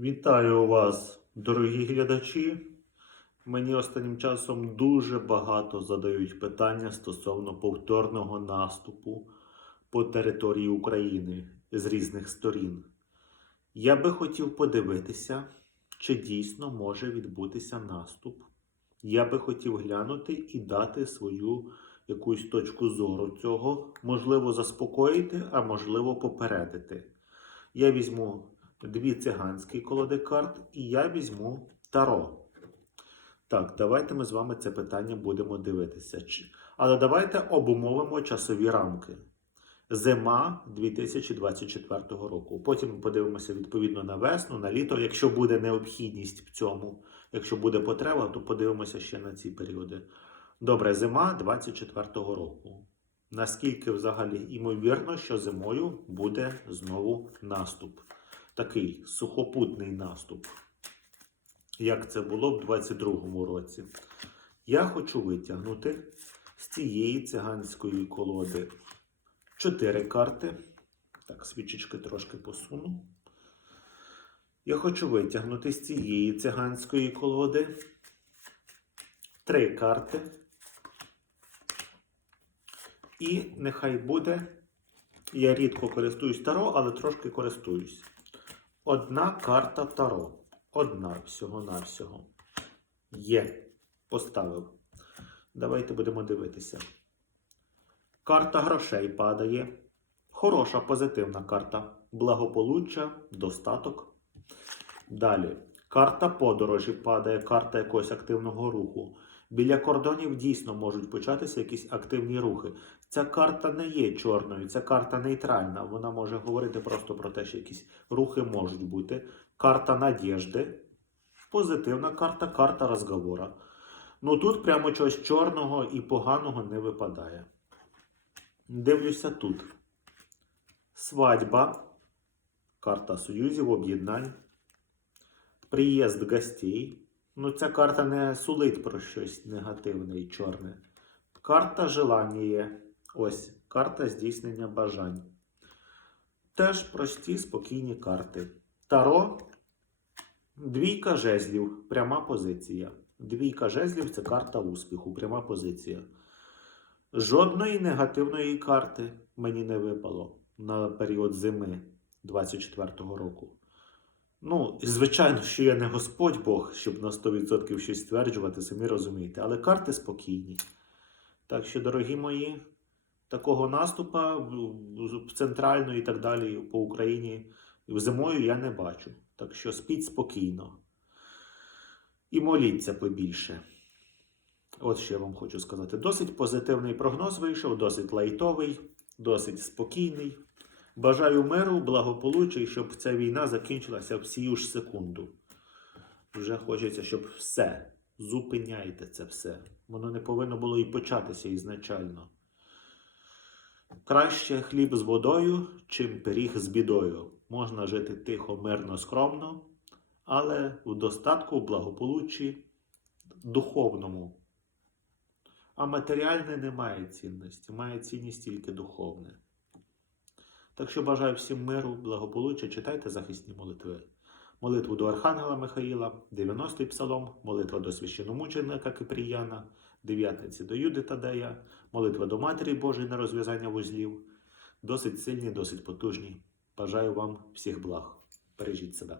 Вітаю вас, дорогі глядачі. Мені останнім часом дуже багато задають питання стосовно повторного наступу по території України з різних сторін. Я би хотів подивитися, чи дійсно може відбутися наступ. Я би хотів глянути і дати свою якусь точку зору цього, можливо, заспокоїти, а можливо, попередити. Я візьму дві циганські колоди карт, і я візьму таро. Так, давайте ми з вами це питання будемо дивитися. Але давайте обумовимо часові рамки. Зима 2024 року. Потім ми подивимося відповідно на весну, на літо. Якщо буде необхідність в цьому, якщо буде потреба, то подивимося ще на ці періоди. Добре, зима 24 року. Наскільки взагалі ймовірно, що зимою буде знову наступ? Такий сухопутний наступ, як це було в 22-му році. Я хочу витягнути з цієї циганської колоди чотири карти. Так, свічечки трошки посуну. Я хочу витягнути з цієї циганської колоди три карти. І нехай буде. Я рідко користуюсь таро, але трошки користуюсь. Одна карта таро. Одна всього-навсього. Є. Поставив. Давайте будемо дивитися. Карта грошей падає. Хороша позитивна карта. Благополуччя, достаток. Далі. Карта подорожі падає, карта якогось активного руху. Біля кордонів дійсно можуть початися якісь активні рухи. Ця карта не є чорною, ця карта нейтральна. Вона може говорити просто про те, що якісь рухи можуть бути. Карта надіжди. Позитивна карта, карта розговора. Ну тут прямо чогось чорного і поганого не випадає. Дивлюся тут. Свадьба. Карта союзів, об'єднань. Приїзд гостей. Ну, ця карта не сулить про щось негативне і чорне. Карта желання. Ось карта здійснення бажань. Теж прості, спокійні карти. Таро. Двійка жезлів. Пряма позиція. Двійка жезлів це карта успіху, пряма позиція. Жодної негативної карти мені не випало на період зими 24-го року. Ну, звичайно, що я не Господь Бог, щоб на 100% щось стверджувати, самі розумієте, але карти спокійні. Так що, дорогі мої, такого наступа в- і так далі по Україні зимою я не бачу. Так що спіть спокійно. І моліться побільше. От що я вам хочу сказати. Досить позитивний прогноз вийшов, досить лайтовий, досить спокійний. Бажаю миру, благополуччя і щоб ця війна закінчилася в ж секунду. Вже хочеться, щоб все. Зупиняйте це все. Воно не повинно було і початися ізначально. Краще хліб з водою, чим пиріг з бідою. Можна жити тихо, мирно, скромно, але в достатку, в благополуччі, духовному. А матеріальне не має цінності, має цінність тільки духовне. Так що бажаю всім миру, благополуччя, читайте захисні молитви. Молитву до Архангела Михаїла, 90-й псалом, молитва до священомученика Кипріяна, дев'ятниці до Юди Тадея, молитва до Матері Божої на розв'язання вузлів. Досить сильні, досить потужні. Бажаю вам всіх благ. Бережіть себе.